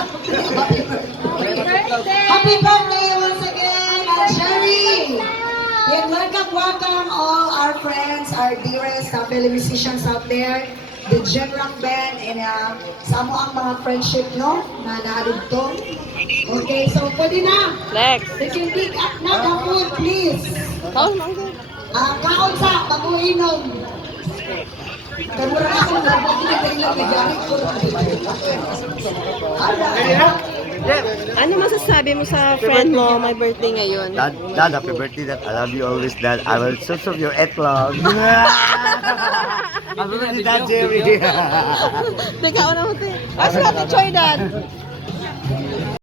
Happy birthday once again, Sherry! And welcome all our friends, our dearest fellow musicians out there, the Gen Rock Band, and sa mo ang mga friendship, no? Na naadugtong. Okay, so pwede na. Lex. We can pick up na the food, please. Oh, mangga. Kaon sa, bago inom. Kamura ako, nabot na kailang nagyari ko. Ano masasabi mo sa friend mo, may birthday ngayon? Dad, happy birthday, Dad. I love you always, Dad. I will susub your etlog. Happy birthday, Dad, Jerry. Teka, una mo tayo. Asa ka, Choy, Dad?